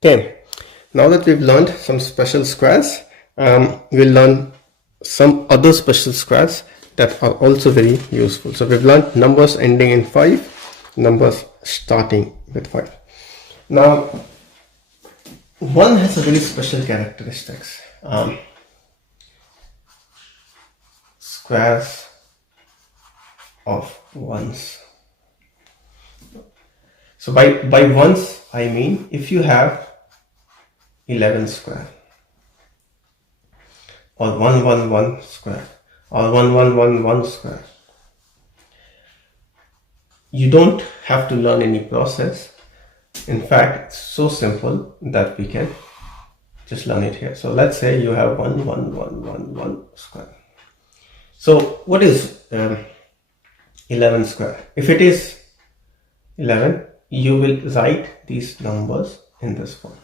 Okay, now that we've learned some special squares, we'll learn some other special squares that are also very useful. So we've learned numbers ending in 5, numbers starting with 5. Now, 1 has a very special characteristics. Squares of ones. So by ones, I mean if you have 11 square or 111 square or 1111 square, you don't have to learn any process. In fact, it's so simple that we can just learn it here. So let's say you have 11111 square. So what is 11 square? If it is 11, you will write these numbers in this form.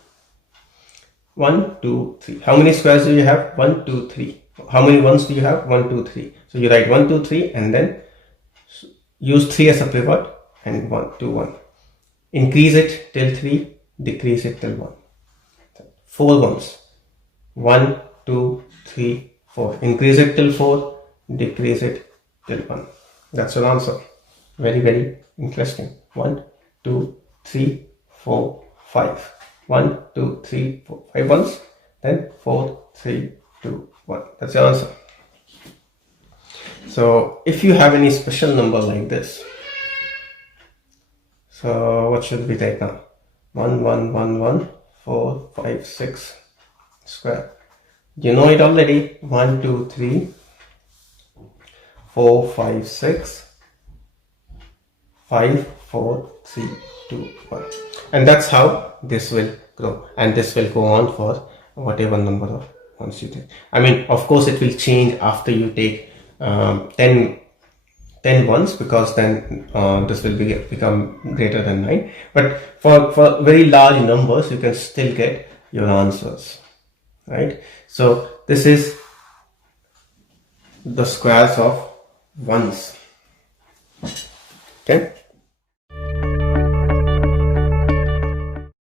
1, 2, 3. How many squares do you have? 1, 2, 3. How many ones do you have? 1, 2, 3. So you write 1, 2, 3 and then use 3 as a pivot and 1, 2, 1. Increase it till 3, decrease it till 1. 4 ones. 1, 2, 3, 4. Increase it till 4, decrease it till 1. That's your answer. Very, very interesting. 1, 2, 3, 4, 5. 1, 2, 3, 4, 5 ones. Then 4, 3, 2, 1. That's your answer. So if you have any special number like this, so what should we take now? 1, 1, 1, 1, 4, 5, 6 square. You know it already. 1, 2, 3, 4, 5, 6, 5, 4, 3, 2, 1. And that's how this will grow. And this will go on for whatever number of ones you take. I mean, of course, it will change after you take 10 ones, because then this will become greater than 9. But for very large numbers, you can still get your answers, right? So this is the squares of ones. Okay.